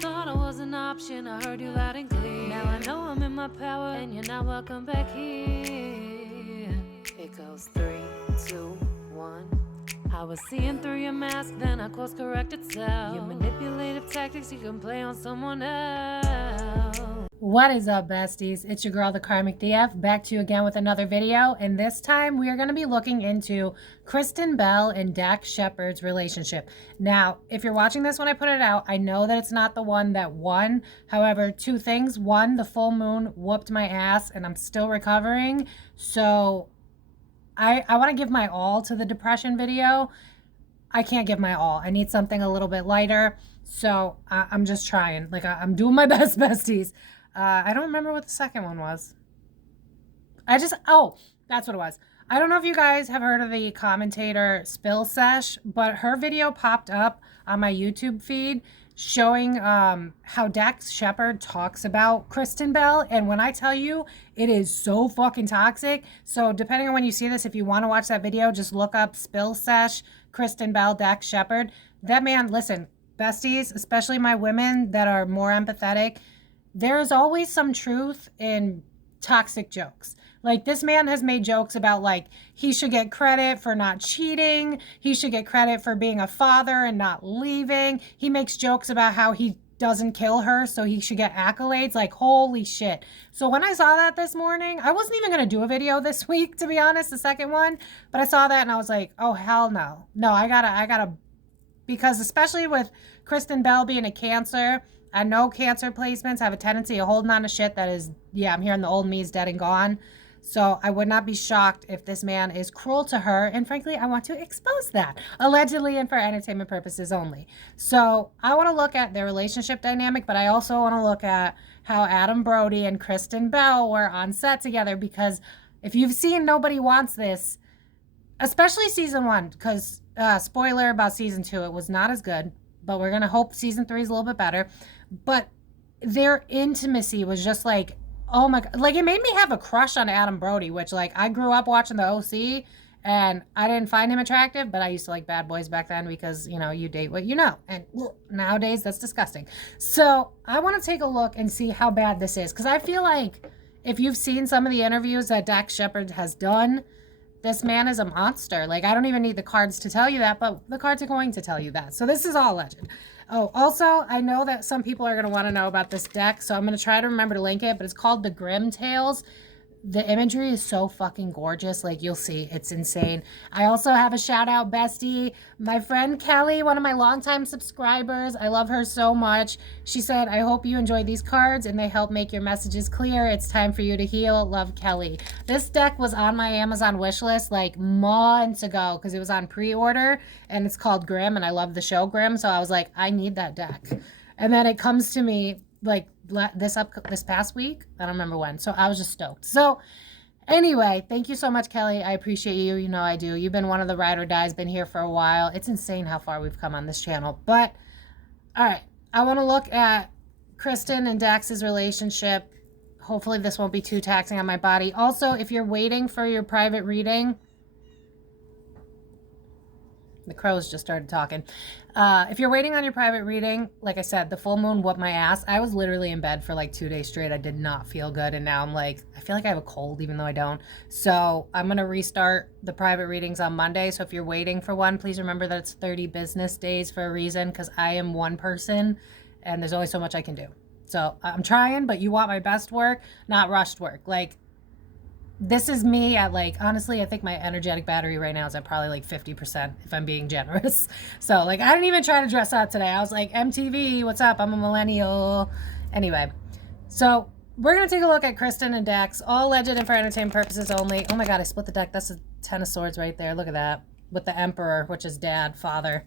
Thought I was an option, I heard you loud and clear. Now I know I'm in my power, and you're not welcome back here. It goes 3, 2, 1. I was seeing through your mask, then I course corrected self. Your manipulative tactics you can play on someone else. What is up, besties? It's your girl, the Karmic DF, back to you again with another video. And this time we are going to be looking into Kristen Bell and Dax Shepard's relationship. Now, if you're watching this when I put it out, I know that it's not the one that won. However, two things. One, the full moon whooped my ass and I'm still recovering. So I want to give my all to the depression video. I can't give my all. I need something a little bit lighter. So I'm just trying. Like, I'm doing my best, besties. I don't remember what the second one was. Oh, that's what it was. I don't know if you guys have heard of the commentator Spill Sesh, but her video popped up on my YouTube feed showing how Dax Shepard talks about Kristen Bell. And when I tell you, it is so fucking toxic. So depending on when you see this, if you want to watch that video, just look up Spill Sesh, Kristen Bell, Dax Shepard. That man, listen, besties, especially my women that are more empathetic, there is always some truth in toxic jokes. Like, this man has made jokes about, like, he should get credit for not cheating. He should get credit for being a father and not leaving. He makes jokes about how he doesn't kill her, so he should get accolades. Like, holy shit. So when I saw that this morning, I wasn't even going to do a video this week, to be honest, the second one. But I saw that and I was like, oh, hell no. No, I gotta, because especially with Kristen Bell being a Cancer, I know Cancer placements have a tendency of holding on to shit that is, yeah, I'm hearing the old me is dead and gone. So I would not be shocked if this man is cruel to her. And frankly, I want to expose that, allegedly and for entertainment purposes only. So I want to look at their relationship dynamic, but I also want to look at how Adam Brody and Kristen Bell were on set together. Because if you've seen Nobody Wants This, especially season 1, because spoiler about season 2, it was not as good. But we're going to hope season 3 is a little bit better. But their intimacy was just like, oh my God. Like, it made me have a crush on Adam Brody, which, like, I grew up watching the OC and I didn't find him attractive, but I used to like bad boys back then because, you know, you date what you know. And nowadays that's disgusting. So I want to take a look and see how bad this is. Because I feel like if you've seen some of the interviews that Dax Shepard has done, this man is a monster. Like, I don't even need the cards to tell you that, but the cards are going to tell you that. So this is all legend. Oh, also, I know that some people are going to want to know about this deck, so I'm going to try to remember to link it, but it's called the Grim Tales. The imagery is so fucking gorgeous. Like, you'll see. It's insane. I also have a shout out bestie. My friend Kelly, one of my longtime subscribers. I love her so much. She said, I hope you enjoy these cards and they help make your messages clear. It's time for you to heal. Love, Kelly. This deck was on my Amazon wish list like months ago because it was on pre-order and it's called Grim and I love the show Grim. So I was like, I need that deck. And then it comes to me like this past week. I don't remember when. So I was just stoked. So anyway, thank you so much, Kelly. I appreciate you. You know I do. You've been one of the ride or dies, been here for a while. It's insane how far we've come on this channel. But all right, I want to look at Kristen and Dax's relationship. Hopefully this won't be too taxing on my body. Also, if you're waiting for your private reading, the crows just started talking. If you're waiting on your private reading, like I said, the full moon whooped my ass. I was literally in bed for like 2 days straight. I did not feel good. And now I'm like, I feel like I have a cold, even though I don't. So I'm going to restart the private readings on Monday. So if you're waiting for one, please remember that it's 30 business days for a reason, because I am one person and there's only so much I can do. So I'm trying, but you want my best work, not rushed work. Like, this is me at like, honestly, I think my energetic battery right now is at probably like 50% if I'm being generous. So like, I didn't even try to dress up today. I was like, MTV, what's up? I'm a millennial. Anyway, so we're going to take a look at Kristen and Dax, all legend and for entertainment purposes only. Oh my God, I split the deck. That's a 10 of swords right there. Look at that. With the Emperor, which is dad, father.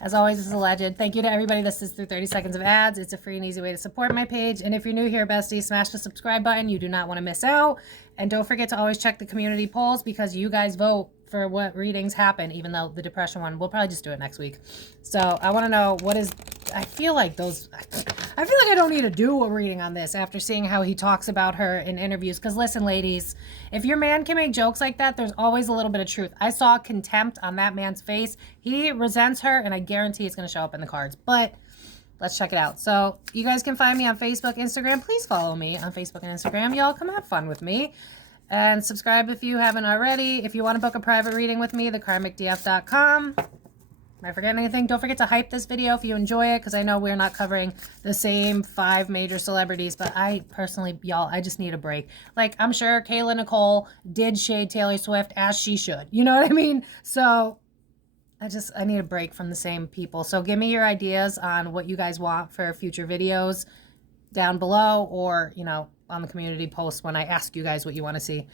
As always, this is a legend. Thank you to everybody that sits through 30 seconds of ads. It's a free and easy way to support my page. And if you're new here, bestie, smash the subscribe button. You do not want to miss out. And don't forget to always check the community polls because you guys vote for what readings happen, even though the depression one, we'll probably just do it next week. So I want to know what is, I feel like I don't need to do a reading on this after seeing how he talks about her in interviews. Because listen, ladies, if your man can make jokes like that, there's always a little bit of truth. I saw contempt on that man's face. He resents her, and I guarantee it's going to show up in the cards. But let's check it out. So you guys can find me on Facebook, Instagram. Please follow me on Facebook and Instagram. Y'all come have fun with me. And subscribe if you haven't already. If you want to book a private reading with me, thekarmicdf.com. Am I forgetting anything? Don't forget to hype this video if you enjoy it, because I know we're not covering the same 5 major celebrities, but I personally, y'all, I just need a break. Like, I'm sure Kayla Nicole did shade Taylor Swift, as she should. You know what I mean? So I need a break from the same people. So give me your ideas on what you guys want for future videos down below, or, you know, on the community post when I ask you guys what you want to see.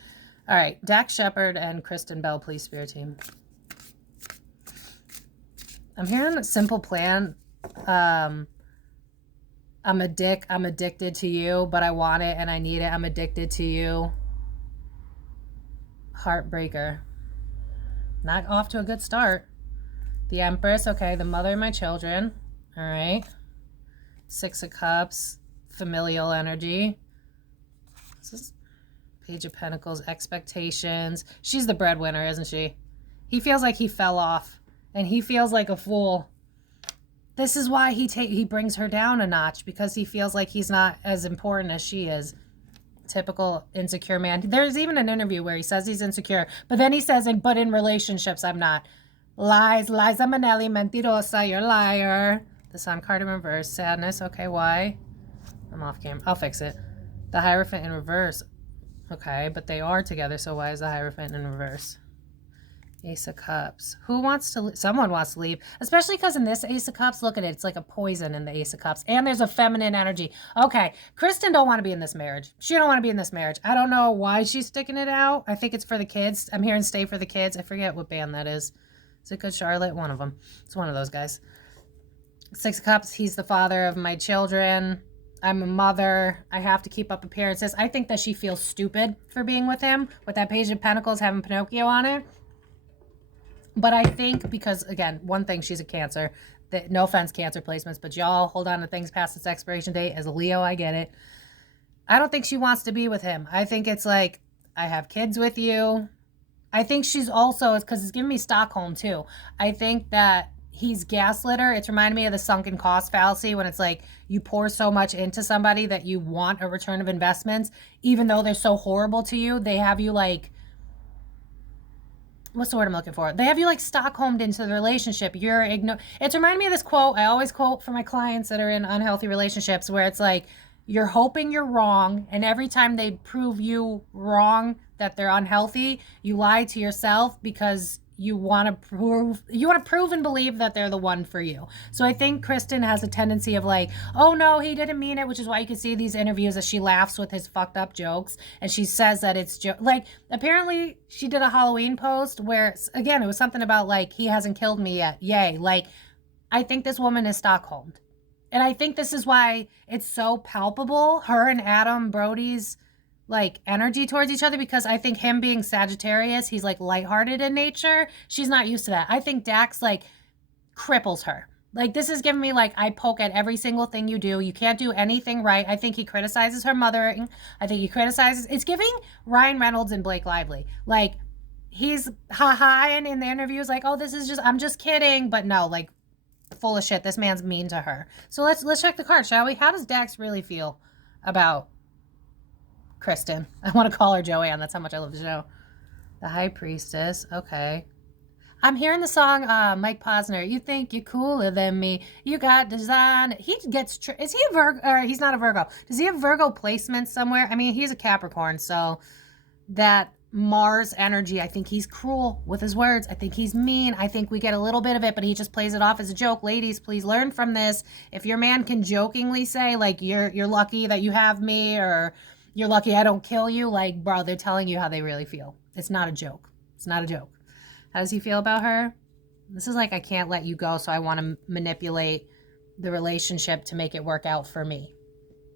All right, Dax Shepard and Kristen Bell, please, Spirit Team. I'm hearing a simple plan. I'm addicted to you, but I want it and I need it. I'm addicted to you. Heartbreaker. Not off to a good start. The Empress, okay, the mother of my children. All right. 6 of Cups, familial energy. This is Page of Pentacles, expectations. She's the breadwinner, isn't she? He feels like he fell off. And he feels like a fool. This is why he brings her down a notch, because he feels like he's not as important as she is. Typical insecure man. There's even an interview where he says he's insecure, but then he says, but in relationships, I'm not. Lies, Liza Minnelli, mentirosa, you're a liar. The Sun card in reverse, sadness. Okay, why? I'm off camera. I'll fix it. The Hierophant in reverse. Okay, but they are together, so why is the Hierophant in reverse? Ace of Cups. Who wants to leave? Someone wants to leave. Especially because in this Ace of Cups, look at it. It's like a poison in the Ace of Cups. And there's a feminine energy. Okay. Kristen don't want to be in this marriage. She don't want to be in this marriage. I don't know why she's sticking it out. I think it's for the kids. I'm hearing Stay for the Kids. I forget what band that is. Is it Good Charlotte? One of them. It's one of those guys. 6 of Cups. He's the father of my children. I'm a mother. I have to keep up appearances. I think that she feels stupid for being with him. With that Page of Pentacles having Pinocchio on it. But I think because, again, one thing, she's a Cancer. No offense, Cancer placements, but y'all hold on to things past its expiration date. As a Leo, I get it. I don't think she wants to be with him. I think it's like, I have kids with you. I think she's also, it's because it's giving me Stockholm too. I think that he's gaslit her. It's reminding me of the sunken cost fallacy, when it's like you pour so much into somebody that you want a return of investments, even though they're so horrible to you. They have you like, what's the word I'm looking for? They have you like Stockholmed into the relationship. It's reminding me of this quote I always quote for my clients that are in unhealthy relationships, where it's like, you're hoping you're wrong, and every time they prove you wrong, that they're unhealthy, you lie to yourself because you want to prove and believe that they're the one for you. So I think Kristen has a tendency of like, oh no, he didn't mean it, which is why you can see these interviews that she laughs with his fucked up jokes, and she says that it's like, apparently she did a Halloween post where, again, it was something about like, he hasn't killed me yet, yay. Like, I think this woman is Stockholmed, and I think this is why it's so palpable, her and Adam Brody's like energy towards each other, because I think him being Sagittarius, he's like lighthearted in nature. She's not used to that. I think Dax like cripples her. Like, this is giving me like, I poke at every single thing you do. You can't do anything right. I think he criticizes her mother. I think he criticizes, it's giving Ryan Reynolds and Blake Lively. Like, he's and in the interviews like, oh, this is just, I'm just kidding. But no, like, full of shit. This man's mean to her. So let's check the card, shall we? How does Dax really feel about Kristen? I want to call her Joanne. That's how much I love the show. The High Priestess. Okay. I'm hearing the song Mike Posner. You think you're cooler than me. You got design. He gets... Is he a Virgo? Or he's not a Virgo. Does he have Virgo placement somewhere? I mean, he's a Capricorn, so that Mars energy, I think he's cruel with his words. I think he's mean. I think we get a little bit of it, but he just plays it off as a joke. Ladies, please learn from this. If your man can jokingly say, like, you're lucky that you have me, or you're lucky I don't kill you, like, bro, they're telling you how they really feel. It's not a joke. It's not a joke. How does he feel about her? This is like, I can't let you go, so I want to manipulate the relationship to make it work out for me.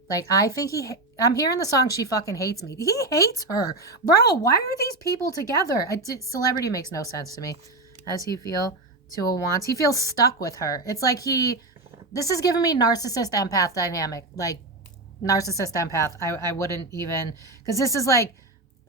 Like, I think I'm hearing the song She Fucking Hates Me. He hates her. Bro, why are these people together? Celebrity makes no sense to me. How does he feel? Two of Wands. He feels stuck with her. It's like this is giving me narcissist empath dynamic. Like, narcissist empath. I wouldn't even, because this is like,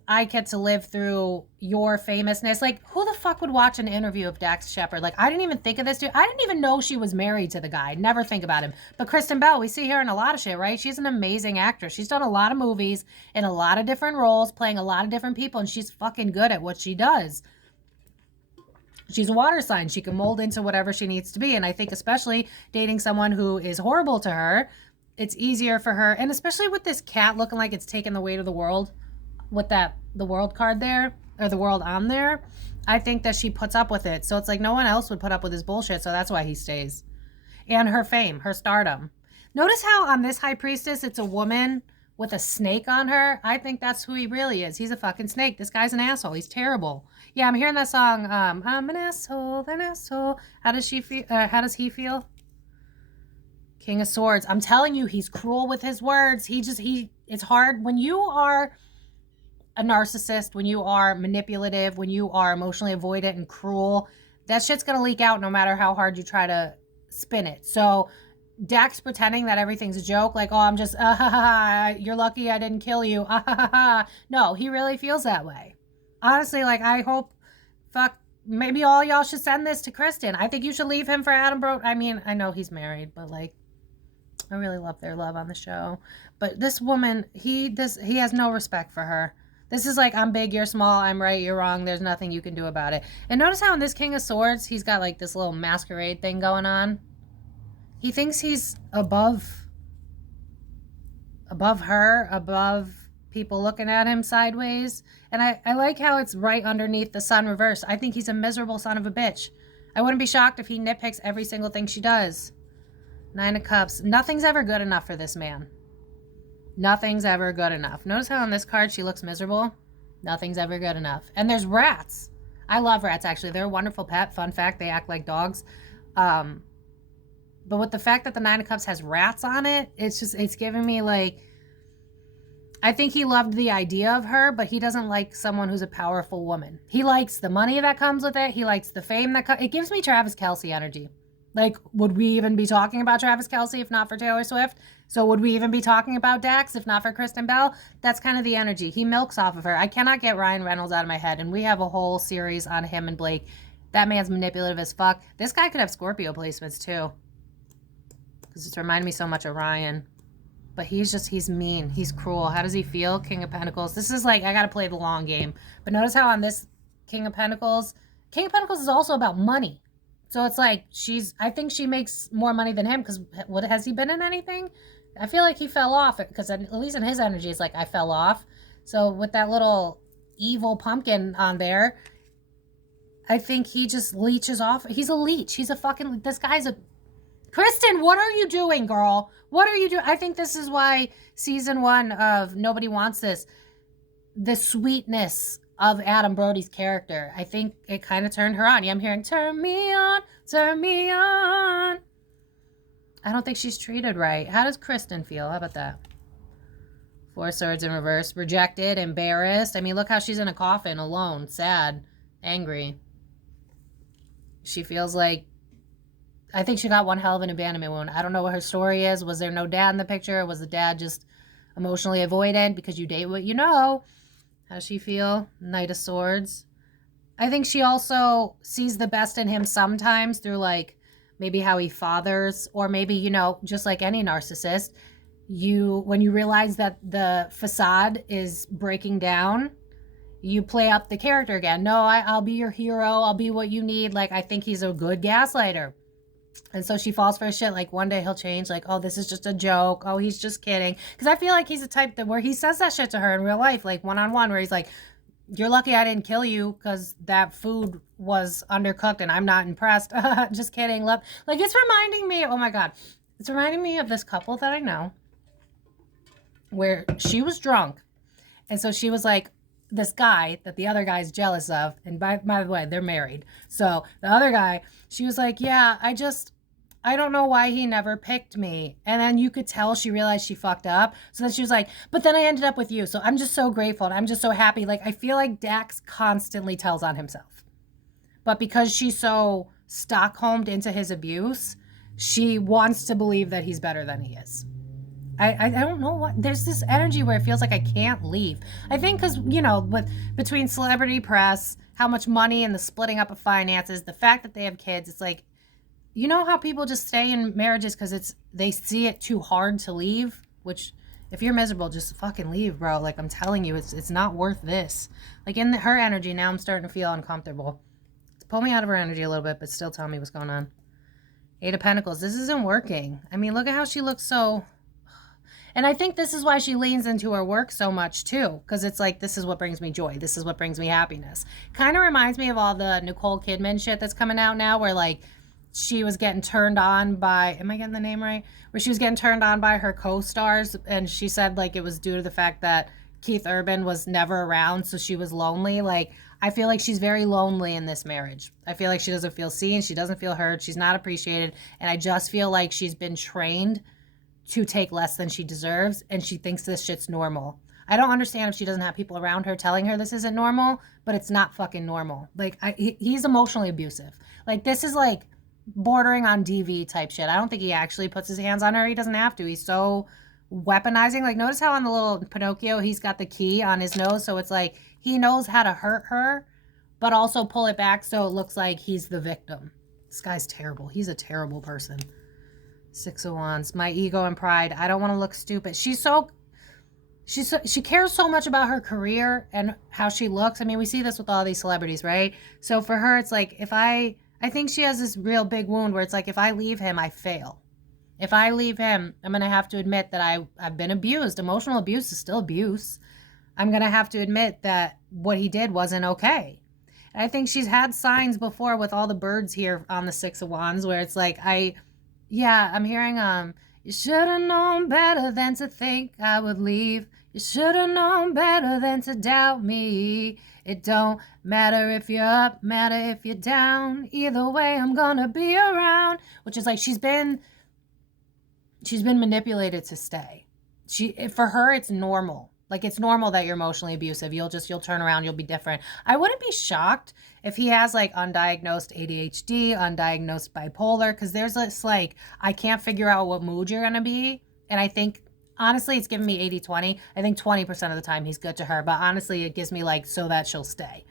I get to live through your famousness. Like, who the fuck would watch an interview of Dax Shepard? Like, I didn't even think of this dude. I didn't even know she was married to the guy. Never think about him. But Kristen Bell, we see her in a lot of shit, right? She's an amazing actress. She's done a lot of movies in a lot of different roles, playing a lot of different people, and she's fucking good at what she does. She's a water sign. She can mold into whatever she needs to be. And I think especially dating someone who is horrible to her, it's easier for her. And especially with this cat looking like it's taking the weight of the world with the world card there, or the world on there, I think that she puts up with it. So it's like no one else would put up with his bullshit, so that's why he stays. And her fame, her stardom. Notice how on this high priestess, it's a woman with a snake on her. I think that's who he really is. He's a fucking snake. This guy's an asshole. He's terrible. Yeah, I'm hearing that song, I'm an asshole, an asshole. How does she feel? How does he feel? King of Swords. I'm telling you, he's cruel with his words. It's hard when you are a narcissist, when you are manipulative, when you are emotionally avoidant and cruel, that shit's gonna leak out no matter how hard you try to spin it. So Dax pretending that everything's a joke, like, oh, I'm just, you're lucky I didn't kill you, no, he really feels that way. Honestly, like, I hope, maybe all y'all should send this to Kristen. I think you should leave him for Adam Brody. I mean, I know he's married, but like, I really love their love on the show. But this woman, he has no respect for her. This is like, I'm big, you're small, I'm right, you're wrong, there's nothing you can do about it. And notice how in this King of Swords, he's got like this little masquerade thing going on. He thinks he's above her, above people looking at him sideways. And I like how it's right underneath the sun reversed. I think he's a miserable son of a bitch. I wouldn't be shocked if he nitpicks every single thing she does. Nine of Cups. Nothing's ever good enough for this man. Nothing's ever good enough. Notice how on this card she looks miserable? Nothing's ever good enough. And there's rats. I love rats, actually. They're a wonderful pet. Fun fact, they act like dogs. But with the fact that the Nine of Cups has rats on it, it's giving me like, I think he loved the idea of her, but he doesn't like someone who's a powerful woman. He likes the money that comes with it. He likes the fame that it gives me Travis Kelce energy. Like, would we even be talking about Travis Kelce if not for Taylor Swift? So would we even be talking about Dax if not for Kristen Bell? That's kind of the energy. He milks off of her. I cannot get Ryan Reynolds out of my head, and we have a whole series on him and Blake. That man's manipulative as fuck. This guy could have Scorpio placements too, because it's reminding me so much of Ryan. But he's mean. He's cruel. How does he feel? King of Pentacles. This is like, I got to play the long game. But notice how on this King of Pentacles is also about money. So it's like, I think she makes more money than him, because what, has he been in anything? I feel like he fell off, because at least in his energy, it's like, I fell off. So with that little evil pumpkin on there, I think he just leeches off. He's a leech. He's a fucking, this guy's a, Kristen, what are you doing, girl? What are you doing? I think this is why season 1 of Nobody Wants This, the sweetness of Adam Brody's character, I think it kind of turned her on. Yeah, I'm hearing, turn me on, turn me on. I don't think she's treated right. How does Kristen feel? How about that? Four Swords in reverse. Rejected, embarrassed. I mean, look how she's in a coffin, alone, sad, angry. She feels like, I think she got one hell of an abandonment wound. I don't know what her story is. Was there no dad in the picture? Was the dad just emotionally avoidant because you date what you know? How does she feel? Knight of Swords. I think she also sees the best in him sometimes through, like, maybe how he fathers, or maybe, you know, just like any narcissist, when you realize that the facade is breaking down, you play up the character again. No, I'll be your hero. I'll be what you need. Like, I think he's a good gaslighter. And so she falls for his shit. Like, one day he'll change. Like, oh, this is just a joke. Oh, he's just kidding. Because I feel like he's the type that where he says that shit to her in real life, like one-on-one, where he's like, you're lucky I didn't kill you because that food was undercooked and I'm not impressed. Just kidding. Love. Like, it's reminding me, oh my God. It's reminding me of this couple that I know where she was drunk. And so she was like, this guy that the other guy's jealous of, and by the way, they're married. So the other guy, she was like, yeah, I don't know why he never picked me. And then you could tell she realized she fucked up. So then she was like, but then I ended up with you. So I'm just so grateful and I'm just so happy. Like, I feel like Dax constantly tells on himself. But because she's so Stockholmed into his abuse, she wants to believe that he's better than he is. I don't know what, there's this energy where it feels like I can't leave. I think because, between celebrity press, how much money and the splitting up of finances, the fact that they have kids, it's like, you know how people just stay in marriages because they see it too hard to leave? Which, if you're miserable, just fucking leave, bro. Like, I'm telling you, it's not worth this. Like, in her energy, now I'm starting to feel uncomfortable. Pull me out of her energy a little bit, but still tell me what's going on. Eight of Pentacles. This isn't working. I mean, look at how she looks so... And I think this is why she leans into her work so much, too. Because it's like, this is what brings me joy. This is what brings me happiness. Kind of reminds me of all the Nicole Kidman shit that's coming out now, where, like, she was getting turned on by... Am I getting the name right? Where she was getting turned on by her co-stars, and she said, like, it was due to the fact that Keith Urban was never around, so she was lonely. Like, I feel like she's very lonely in this marriage. I feel like she doesn't feel seen. She doesn't feel heard. She's not appreciated. And I just feel like she's been trained to take less than she deserves, and she thinks this shit's normal. I don't understand if she doesn't have people around her telling her this isn't normal, but it's not fucking normal. Like, he's emotionally abusive. Like, this is like bordering on DV type shit. I don't think he actually puts his hands on her. He doesn't have to. He's so weaponizing. Like, notice how on the little Pinocchio, he's got the key on his nose, so it's like he knows how to hurt her, but also pull it back so it looks like he's the victim. This guy's terrible. He's a terrible person. Six of Wands. My ego and pride. I don't want to look stupid. She cares so much about her career and how she looks. I mean, we see this with all these celebrities, right? So for her, it's like, I think she has this real big wound where it's like, if I leave him, I fail. If I leave him, I'm going to have to admit that I've been abused. Emotional abuse is still abuse. I'm going to have to admit that what he did wasn't okay. And I think she's had signs before with all the birds here on the Six of Wands where it's like, I'm hearing, you should have known better than to think I would leave. You should have known better than to doubt me. It don't matter if you're up, matter if you're down. Either way, I'm gonna be around. Which is like, she's been manipulated to stay. For her, it's normal. Like, it's normal that you're emotionally abusive. You'll turn around, you'll be different. I wouldn't be shocked if he has, like, undiagnosed ADHD, undiagnosed bipolar, because there's this, like, I can't figure out what mood you're going to be. And I think, honestly, it's giving me 80-20. I think 20% of the time he's good to her. But honestly, it gives me, like, so that she'll stay.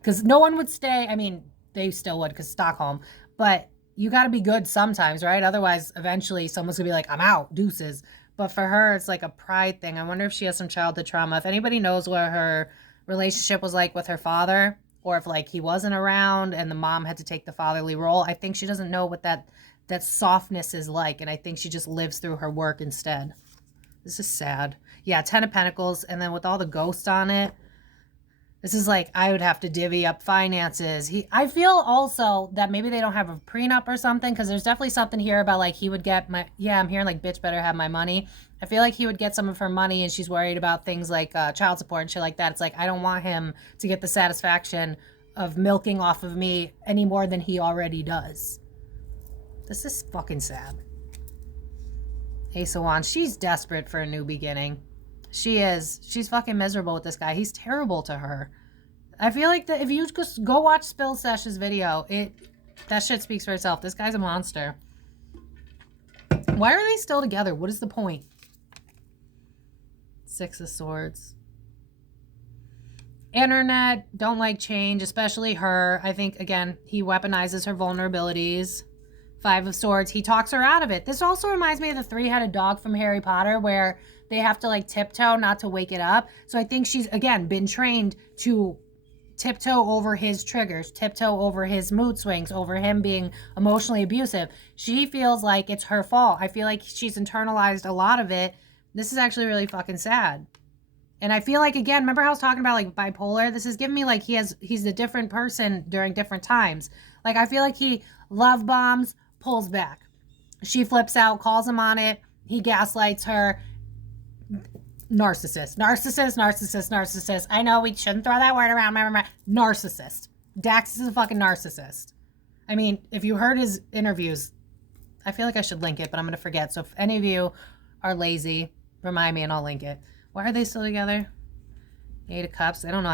Because no one would stay. I mean, they still would because Stockholm. But you got to be good sometimes, right? Otherwise, eventually, someone's going to be like, I'm out, deuces. But for her, it's like a pride thing. I wonder if she has some childhood trauma. If anybody knows what her relationship was like with her father, or if, like, he wasn't around and the mom had to take the fatherly role, I think she doesn't know what that softness is like. And I think she just lives through her work instead. This is sad. Yeah, 10 of Pentacles. And then with all the ghosts on it, this is like, I would have to divvy up finances. I feel also that maybe they don't have a prenup or something, because there's definitely something here about, like, he would get I'm hearing, like, bitch better have my money. I feel like he would get some of her money, and she's worried about things like child support and shit like that. It's like, I don't want him to get the satisfaction of milking off of me any more than he already does. This is fucking sad. Ace of Wands. She's desperate for a new beginning. She is. She's fucking miserable with this guy. He's terrible to her. I feel like that if you just go watch Spill Sesh's video, that shit speaks for itself. This guy's a monster. Why are they still together? What is the point? Six of Swords. Internet, don't like change, especially her. I think, again, he weaponizes her vulnerabilities. Five of Swords. He talks her out of it. This also reminds me of the three-headed dog from Harry Potter, where they have to, like, tiptoe not to wake it up. So I think she's, again, been trained to tiptoe over his triggers, tiptoe over his mood swings, over him being emotionally abusive. She feels like it's her fault. I feel like she's internalized a lot of it. This is actually really fucking sad. And I feel like, again, remember how I was talking about, like, bipolar? This is giving me, like, he's a different person during different times. Like, I feel like he love bombs, pulls back. She flips out, calls him on it. He gaslights her. Narcissist. I know we shouldn't throw that word around. Narcissist. Dax is a fucking narcissist. I mean, if you heard his interviews, I feel like I should link it, but I'm going to forget. So if any of you are lazy, remind me and I'll link it. Why are they still together? Eight of Cups. She don't know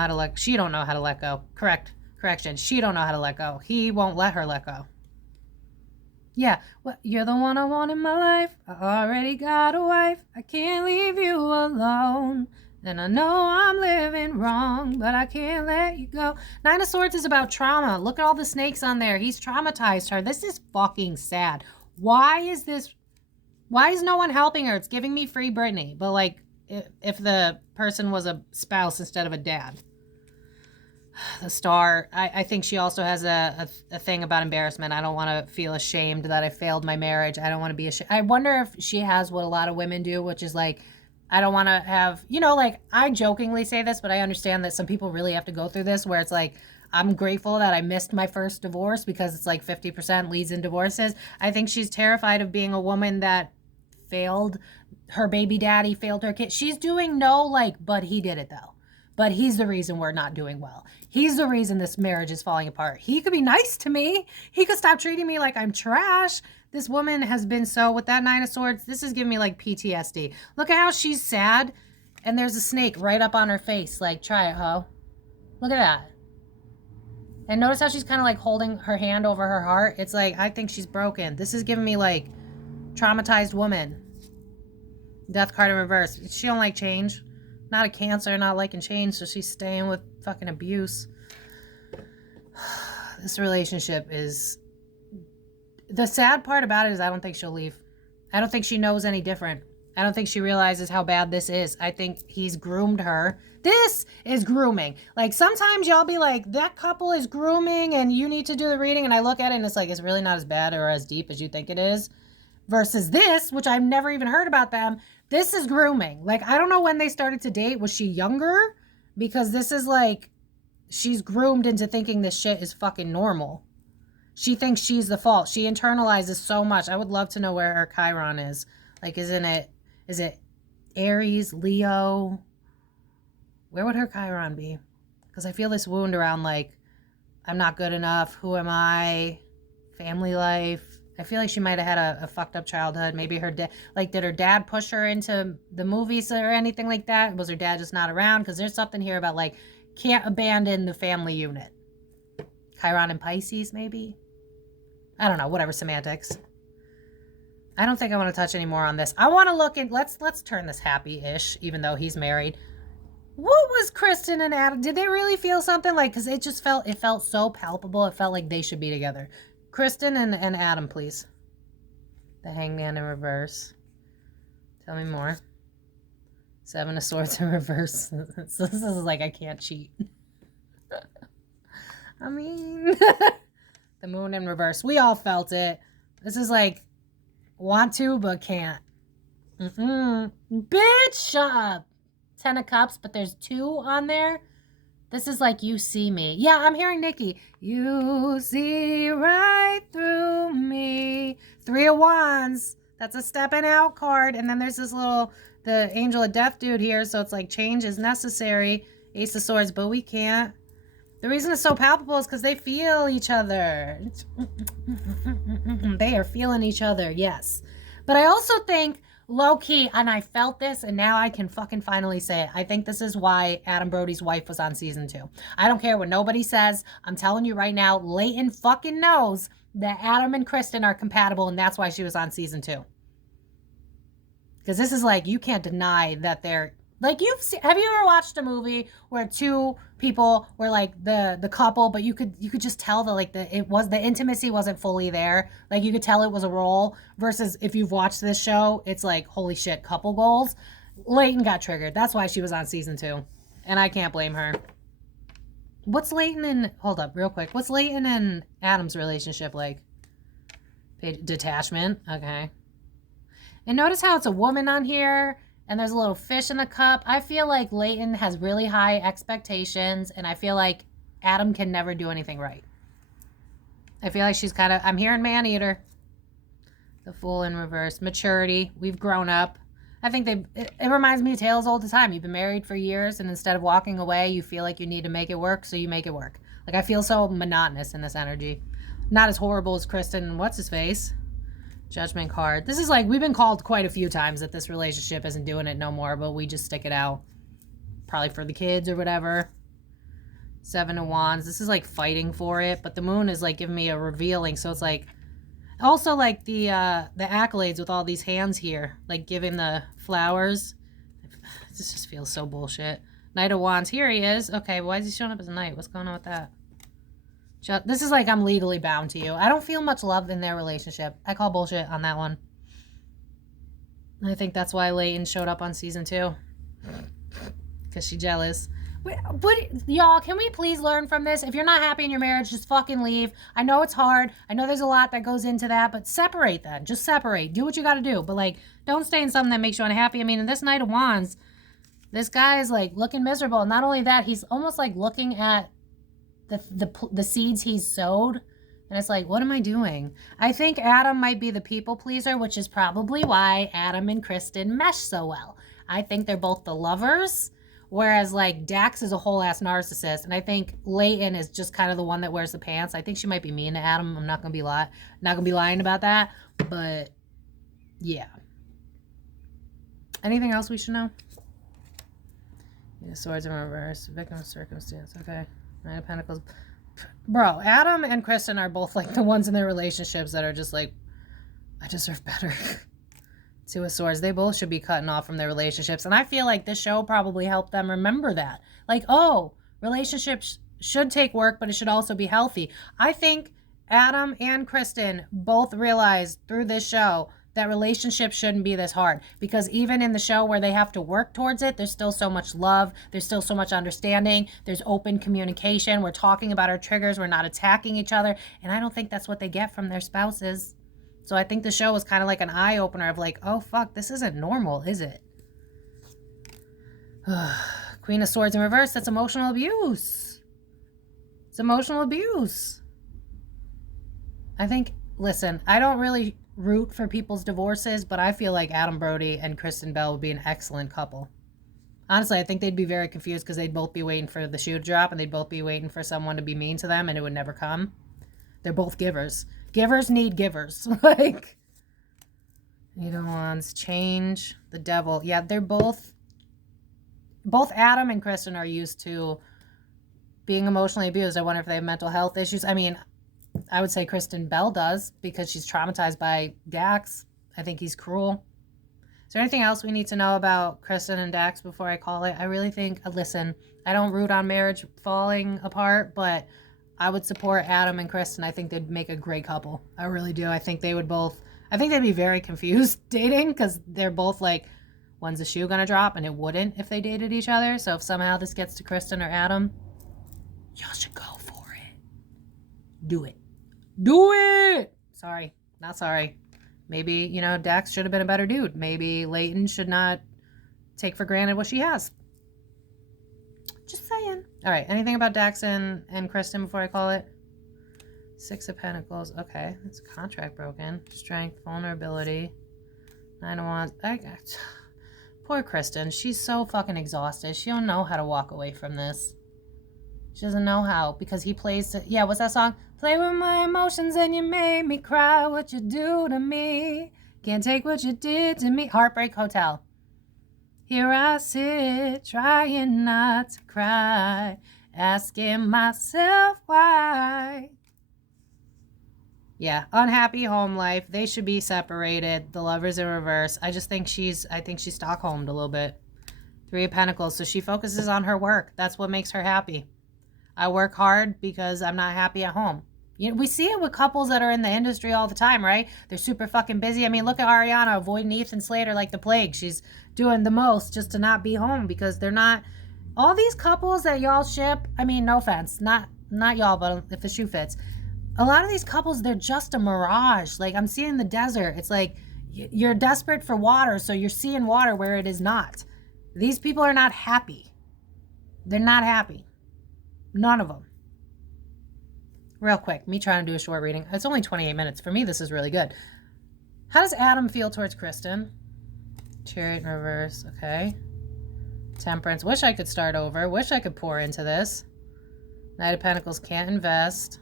how to let go. Correction. She don't know how to let go. He won't let her let go. Yeah, well, you're the one I want in my life. I already got a wife. I can't leave you alone. And I know I'm living wrong, but I can't let you go. Nine of Swords is about trauma. Look at all the snakes on there. He's traumatized her. This is fucking sad. Why is no one helping her? It's giving me Free Britney. But like, if the person was a spouse instead of a dad. The Star, I think she also has a thing about embarrassment. I don't want to feel ashamed that I failed my marriage. I don't want to be ashamed. I wonder if she has what a lot of women do, which is like, I don't want to have, like, I jokingly say this, but I understand that some people really have to go through this, where it's like, I'm grateful that I missed my first divorce because it's like 50% leads in divorces. I think she's terrified of being a woman that failed her baby daddy, failed her kid. She's doing but he did it though. But he's the reason we're not doing well. He's the reason this marriage is falling apart. He could be nice to me. He could stop treating me like I'm trash. This woman has been with that Nine of Swords, this is giving me like PTSD. Look at how she's sad. And there's a snake right up on her face. Like, try it, ho. Look at that. And notice how she's kind of like holding her hand over her heart. It's like, I think she's broken. This is giving me like traumatized woman. Death card in reverse. She don't like change. Not a Cancer, not liking change, so she's staying with fucking abuse. This relationship is... The sad part about it is I don't think she'll leave. I don't think she knows any different. I don't think she realizes how bad this is. I think he's groomed her. This is grooming. Like, sometimes y'all be like, that couple is grooming and you need to do the reading, and I look at it and it's like, it's really not as bad or as deep as you think it is. Versus this, which I've never even heard about them, this is grooming. Like, I don't know when they started to date. Was she younger? Because this is like, she's groomed into thinking this shit is fucking normal. She thinks she's the fault. She internalizes so much. I would love to know where her Chiron is. Like, is it Aries, Leo? Where would her Chiron be? Because I feel this wound around, like, I'm not good enough. Who am I? Family life. I feel like she might have had a fucked up childhood. Maybe her dad, like, did her dad push her into the movies or anything like that? Was her dad just not around? Because there's something here about, like, can't abandon the family unit. Chiron and Pisces, maybe? I don't know. Whatever, semantics. I don't think I want to touch any more on this. I want to look in, let's turn this happy-ish, even though he's married. What was Kristen and Adam? Did they really feel something? Like, because it felt so palpable. It felt like they should be together. Kristen and Adam, please. The Hangman in reverse. Tell me more. Seven of Swords in reverse. So this is like, I can't cheat. I mean, the Moon in reverse. We all felt it. This is like, want to, but can't. Bitch, shut up. 10 of Cups, but there's 2 on there. This is like, you see me. Yeah, I'm hearing Nikki. You see right through me. 3 of Wands. That's a stepping out card. And then there's this little, the Angel of Death dude here. So it's like, change is necessary. Ace of Swords, but we can't. The reason it's so palpable is because they feel each other. They are feeling each other, yes. But I also think, low-key, and I felt this, and now I can fucking finally say it. I think this is why Adam Brody's wife was on season 2. I don't care what nobody says. I'm telling you right now, Leighton fucking knows that Adam and Kristen are compatible, and that's why she was on season 2. Because this is like, you can't deny that they're... Like, have you ever watched a movie where 2 people were like the couple, but you could just tell that like the intimacy wasn't fully there. Like, you could tell it was a role, versus if you've watched this show, it's like, holy shit, couple goals. Leighton got triggered. That's why she was on season 2. And I can't blame her. What's Leighton and, hold up real quick. What's Leighton and Adam's relationship like? Detachment. Okay. And notice how it's a woman on here. And there's a little fish in the cup. I feel like Leighton has really high expectations. And I feel like Adam can never do anything right. I feel like she's kind of... I'm hearing man-eater. The Fool in reverse. Maturity. We've grown up. I think it reminds me of tales all the time. You've been married for years. And instead of walking away, you feel like you need to make it work. So you make it work. Like, I feel so monotonous in this energy. Not as horrible as Kristen. What's his face? Judgment card. This is like, we've been called quite a few times that this relationship isn't doing it no more, but we just stick it out. Probably for the kids or whatever. 7 of Wands. This is like fighting for it, but the Moon is like giving me a revealing. So it's like, Also, like the accolades with all these hands here, like giving the flowers. This just feels so bullshit. Knight of Wands. Here he is. Okay, why is he showing up as a knight? What's going on with that? This is like I'm legally bound to you. I don't feel much love in their relationship. I call bullshit on that one. I think that's why Leighton showed up on season 2. Because she's jealous. But y'all, can we please learn from this? If you're not happy in your marriage, just fucking leave. I know it's hard. I know there's a lot that goes into that, but separate then. Just separate. Do what you got to do. But like, don't stay in something that makes you unhappy. I mean, in this Knight of Wands, this guy is like looking miserable. Not only that, he's almost like looking at the seeds he's sowed. And it's like, what am I doing? I think Adam might be the people pleaser, which is probably why Adam and Kristen mesh so well. I think they're both the lovers, whereas like Dax is a whole ass narcissist. And I think Leighton is just kind of the one that wears the pants. I think she might be mean to Adam. I'm not gonna be lying about that. But yeah. Anything else we should know? Yeah, swords in reverse, victim of circumstance. Okay. Nine of Pentacles. Bro, Adam and Kristen are both like the ones in their relationships that are just like, I deserve better. Two of Swords. They both should be cutting off from their relationships. And I feel like this show probably helped them remember that. Like, oh, relationships should take work, but it should also be healthy. I think Adam and Kristen both realized through this show that relationships shouldn't be this hard, because even in the show where they have to work towards it, there's still so much love, there's still so much understanding, there's open communication, we're talking about our triggers, we're not attacking each other, and I don't think that's what they get from their spouses. So I think the show was kind of like an eye-opener of like, oh fuck, this isn't normal, is it? Queen of Swords in reverse, that's emotional abuse. It's emotional abuse. I think, listen, I don't really root for people's divorces, but I feel like Adam Brody and Kristen Bell would be an excellent couple. Honestly, I think they'd be very confused because they'd both be waiting for the shoe to drop and they'd both be waiting for someone to be mean to them and it would never come. They're both givers. Givers need givers. Like, you know, Wands, change, the devil. Yeah, they're both Adam and Kristen are used to being emotionally abused. I wonder if they have mental health issues. I mean, I would say Kristen Bell does because she's traumatized by Dax. I think he's cruel. Is there anything else we need to know about Kristen and Dax before I call it? I really think, listen, I don't root on marriage falling apart, but I would support Adam and Kristen. I think they'd make a great couple. I really do. I think they'd be very confused dating because they're both like, when's the shoe gonna drop? And it wouldn't if they dated each other. So if somehow this gets to Kristen or Adam, y'all should go for it. Do it. Do it! Sorry. Not sorry. Maybe, you know, Dax should have been a better dude. Maybe Leighton should not take for granted what she has. Just saying. All right. Anything about Dax and Kristen before I call it? Six of Pentacles. Okay. That's a contract broken. Strength, vulnerability. Nine of Wands. Poor Kristen. She's so fucking exhausted. She don't know how to walk away from this. She doesn't know how because he plays. Yeah, what's that song? Play with my emotions and you made me cry. What you do to me? Can't take what you did to me. Heartbreak Hotel. Here I sit, trying not to cry, asking myself why. Yeah, unhappy home life. They should be separated. The lovers in reverse. I think she's Stockholmed a little bit. Three of Pentacles. So she focuses on her work. That's what makes her happy. I work hard because I'm not happy at home. You know, we see it with couples that are in the industry all the time, right? They're super fucking busy. I mean, look at Ariana avoiding Ethan Slater like the plague. She's doing the most just to not be home because they're not. All these couples that y'all ship, I mean, no offense, not y'all, but if the shoe fits. A lot of these couples, they're just a mirage. Like I'm seeing the desert. It's like you're desperate for water, so you're seeing water where it is not. These people are not happy. They're not happy. None of them. Real quick, me trying to do a short reading. It's only 28 minutes. For me, this is really good. How does Adam feel towards Kristen? Chariot in reverse. Okay. Temperance. Wish I could start over. Wish I could pour into this. Knight of Pentacles. Can't invest.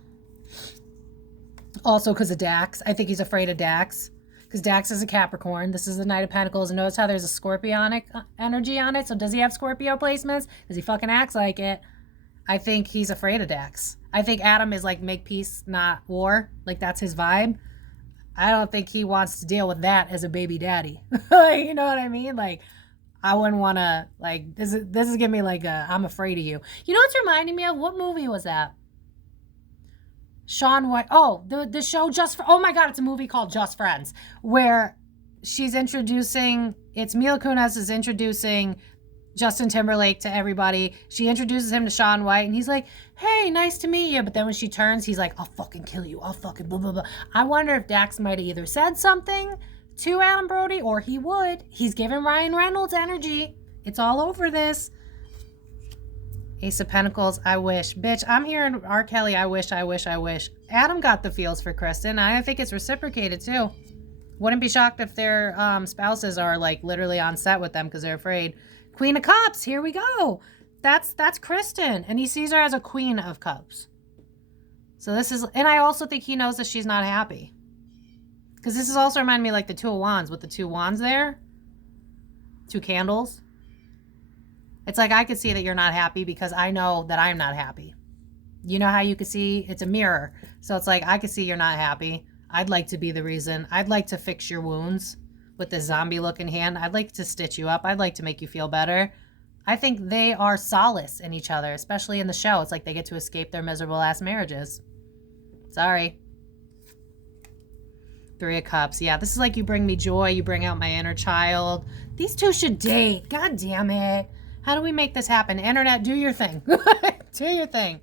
Also because of Dax. I think he's afraid of Dax. Because Dax is a Capricorn. This is the Knight of Pentacles. And notice how there's a Scorpionic energy on it. So does he have Scorpio placements? Because he fucking acts like it. I think he's afraid of Dax. I think Adam is like, make peace, not war. Like, that's his vibe. I don't think he wants to deal with that as a baby daddy. Like, you know what I mean? Like, I wouldn't want to, like, this is giving me like a, I'm afraid of you. You know what's reminding me of? What movie was that? Shaun White. Oh, the show oh my God, it's a movie called Just Friends, where she's introducing, it's Mila Kunis is introducing Justin Timberlake to everybody. She introduces him to Shaun White, and he's like, hey, nice to meet you. But then when she turns, he's like, I'll fucking kill you. I'll fucking blah, blah, blah. I wonder if Dax might have either said something to Adam Brody, or he would. He's giving Ryan Reynolds energy. It's all over this. Ace of Pentacles, I wish. Bitch, I'm hearing R. Kelly, I wish. Adam got the feels for Kristen. I think it's reciprocated, too. Wouldn't be shocked if their spouses are, like, literally on set with them because they're afraid. Queen of Cups, here we go. That's Kristen, and he sees her as a Queen of Cups. So this is, and I also think he knows that she's not happy. Because this is also reminding me like the Two of Wands with the two wands there. Two candles. It's like I could see that you're not happy because I know that I'm not happy. You know how you could see? It's a mirror. So it's like I could see you're not happy. I'd like to be the reason. I'd like to fix your wounds. With this zombie looking hand, I'd like to stitch you up. I'd like to make you feel better. I think they are solace in each other, especially in the show. It's like they get to escape their miserable ass marriages. Sorry. Three of Cups. Yeah, this is like you bring me joy. You bring out my inner child. These two should date. God damn it. How do we make this happen? Internet, do your thing. Do your thing.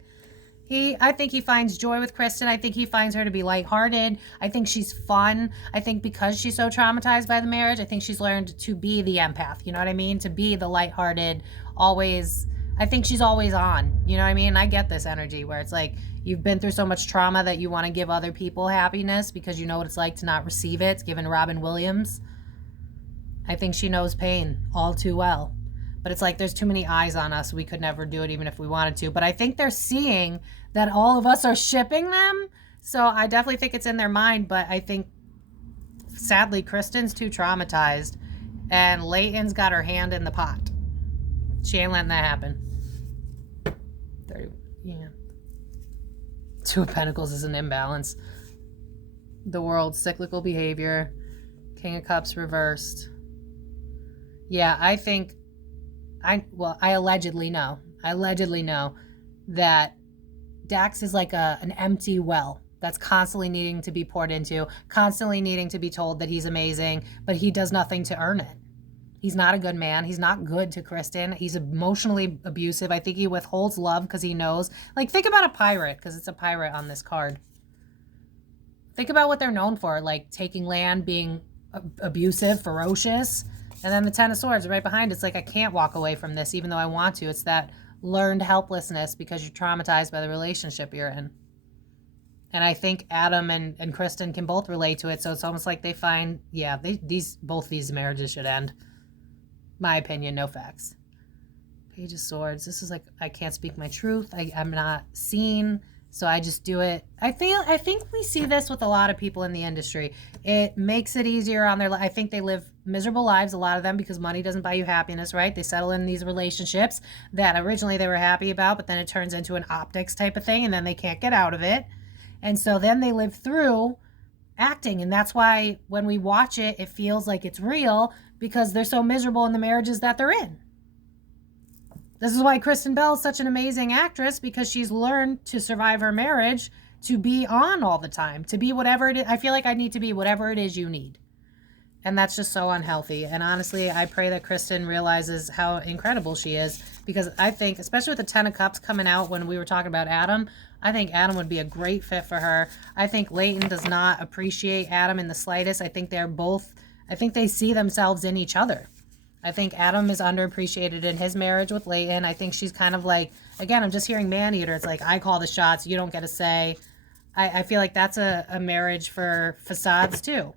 I think he finds joy with Kristen. I think he finds her to be lighthearted. I think she's fun. I think because she's so traumatized by the marriage, I think she's learned to be the empath. You know what I mean? To be the lighthearted, always. I think she's always on. You know what I mean? I get this energy where it's like you've been through so much trauma that you want to give other people happiness because you know what it's like to not receive it. It's given Robin Williams. I think she knows pain all too well. But it's like there's too many eyes on us. We could never do it even if we wanted to. But I think they're seeing that all of us are shipping them. So I definitely think it's in their mind. But I think, sadly, Kristen's too traumatized. And Leighton's got her hand in the pot. She ain't letting that happen. 30, yeah. Two of Pentacles is an imbalance. The World, cyclical behavior. King of Cups reversed. Yeah, I think... I allegedly know that Dax is like an empty well that's constantly needing to be poured into, constantly needing to be told that he's amazing, but he does nothing to earn it. He's not a good man. He's not good to Kristen. He's emotionally abusive. I think he withholds love because he knows. Like, think about a pirate, because it's a pirate on this card. Think about what they're known for, like taking land, being abusive, ferocious. And then the Ten of Swords right behind. It's like, I can't walk away from this even though I want to. It's that learned helplessness because you're traumatized by the relationship you're in. And I think Adam and Kristen can both relate to it. So it's almost like they find, yeah, both these marriages should end. My opinion, no facts. Page of Swords. This is like, I can't speak my truth. I'm not seen. So I just do it. I think we see this with a lot of people in the industry. It makes it easier on their life. I think they live miserable lives, a lot of them, because money doesn't buy you happiness, right? They settle in these relationships that originally they were happy about, but then it turns into an optics type of thing, and then they can't get out of it. And so then they live through acting, and that's why when we watch it, it feels like it's real, because they're so miserable in the marriages that they're in. This is why Kristen Bell is such an amazing actress, because she's learned to survive her marriage, to be on all the time, to be whatever it is. I feel like I need to be whatever it is you need. And that's just so unhealthy. And honestly, I pray that Kristen realizes how incredible she is, because I think, especially with the Ten of Cups coming out when we were talking about Adam, I think Adam would be a great fit for her. I think Leighton does not appreciate Adam in the slightest. I think they see themselves in each other. I think Adam is underappreciated in his marriage with Leighton. I think she's kind of like, again, I'm just hearing man-eater. It's like, I call the shots, you don't get a say. I feel like that's a marriage for facades too.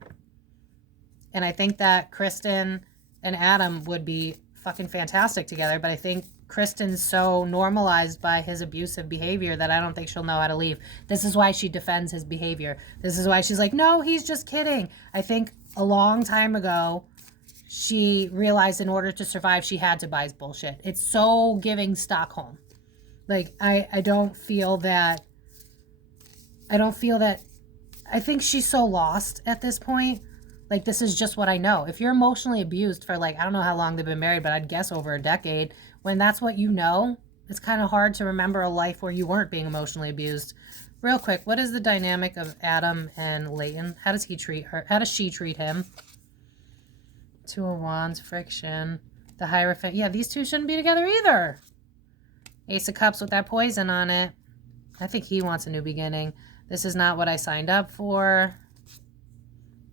And I think that Kristen and Adam would be fucking fantastic together. But I think Kristen's so normalized by his abusive behavior that I don't think she'll know how to leave. This is why she defends his behavior. This is why she's like, no, he's just kidding. I think a long time ago, she realized in order to survive, she had to buy his bullshit. It's so giving Stockholm. Like, I don't feel that I think she's so lost at this point. Like, this is just what I know. If you're emotionally abused for, like, I don't know how long they've been married, but I'd guess over a decade, when that's what you know, it's kind of hard to remember a life where you weren't being emotionally abused. Real quick, what is the dynamic of Adam and Leighton? How does he treat her? How does she treat him? Two of Wands, friction. The Hierophant. Yeah, these two shouldn't be together either. Ace of Cups with that poison on it. I think he wants a new beginning. This is not what I signed up for.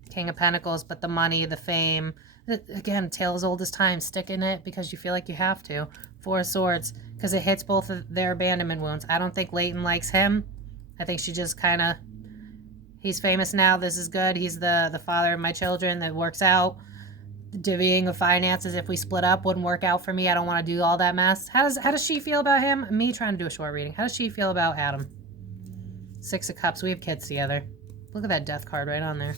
King of Pentacles, but the money, the fame. Again, tale as old as time. Stick in it because you feel like you have to. Four of Swords, because it hits both of their abandonment wounds. I don't think Leighton likes him. I think she just kind of... He's famous now. This is good. He's the father of my children. That works out. The divvying of finances, if we split up, wouldn't work out for me. I don't want to do all that mess. How does she feel about him? Me trying to do a short reading. How does she feel about Adam? Six of Cups. We have kids together. Look at that death card right on there.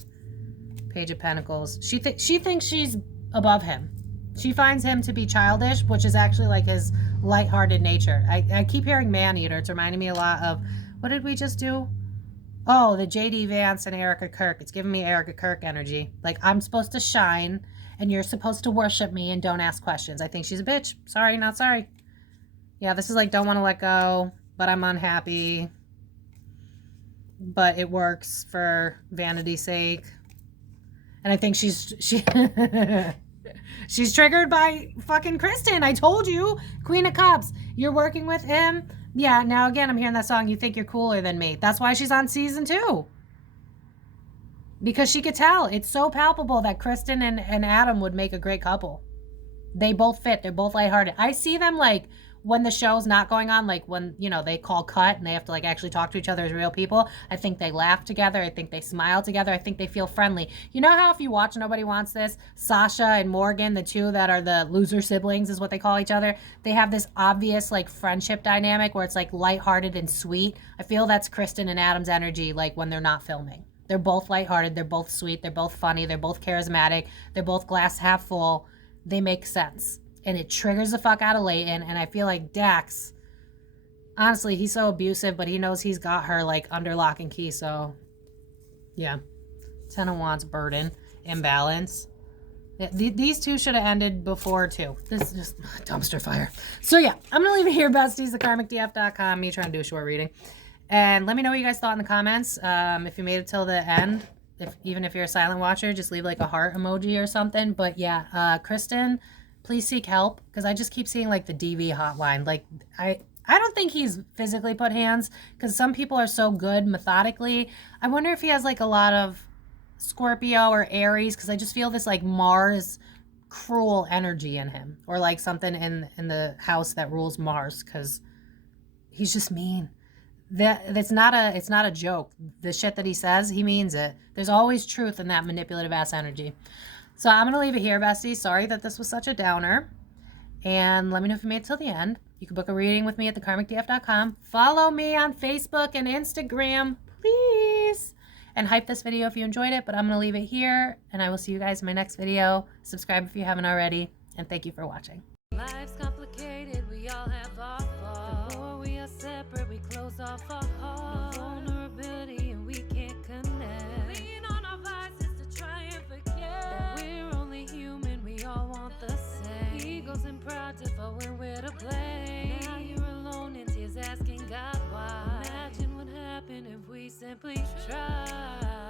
Page of Pentacles. She thinks she's above him. She finds him to be childish, which is actually like his lighthearted nature. I keep hearing man-eater. It's reminding me a lot of, what did we just do? Oh, the J.D. Vance and Erica Kirk. It's giving me Erica Kirk energy. Like, I'm supposed to shine, and you're supposed to worship me and don't ask questions. I think she's a bitch. Sorry, not sorry. Yeah, this is like, don't want to let go, but I'm unhappy. But it works for vanity's sake. And I think she's triggered by fucking Kristen. I told you. Queen of Cups. You're working with him. Yeah, now again, I'm hearing that song, You Think You're Cooler Than Me. That's why she's on season 2. Because she could tell. It's so palpable that Kristen and Adam would make a great couple. They both fit. They're both lighthearted. I see them, like, when the show's not going on, like when, you know, they call cut and they have to, like, actually talk to each other as real people. I think they laugh together. I think they smile together. I think they feel friendly. You know how if you watch Nobody Wants This, Sasha and Morgan, the two that are the loser siblings is what they call each other, they have this obvious, like, friendship dynamic where it's, like, lighthearted and sweet. I feel that's Kristen and Adam's energy, like, when they're not filming. They're both lighthearted. They're both sweet. They're both funny. They're both charismatic. They're both glass half full. They make sense. And it triggers the fuck out of Leighton. And I feel like Dax, honestly, he's so abusive, but he knows he's got her, like, under lock and key. So, yeah. 10 of Wands, burden, imbalance. Yeah, these two should have ended before, too. This is just dumpster fire. So, yeah. I'm going to leave it here, besties. thekarmicdf.com. Me trying to do a short reading. And let me know what you guys thought in the comments. If you made it till the end, even if you're a silent watcher, just leave, like, a heart emoji or something. But, yeah, Kristen... Please seek help, because I just keep seeing, like, the DV hotline. Like, I don't think he's physically put hands, because some people are so good methodically. I wonder if he has, like, a lot of Scorpio or Aries, because I just feel this, like, Mars cruel energy in him, or, like, something in the house that rules Mars, because he's just mean. It's not a joke. The shit that he says, he means it. There's always truth in that manipulative ass energy. So I'm going to leave it here, besties. Sorry that this was such a downer. And let me know if you made it till the end. You can book a reading with me at thekarmicdf.com. Follow me on Facebook and Instagram, please. And hype this video if you enjoyed it. But I'm going to leave it here. And I will see you guys in my next video. Subscribe if you haven't already. And thank you for watching. Life's complicated, we all have our faults. The more we are separate, we close off our hearts. No vulnerability and we can't connect. Lean on our vices to try and forget that we're only human, we all want the same. Egos and pride to fall when we're to blame. Now you're alone in tears asking God why. Imagine what happened if we simply tried.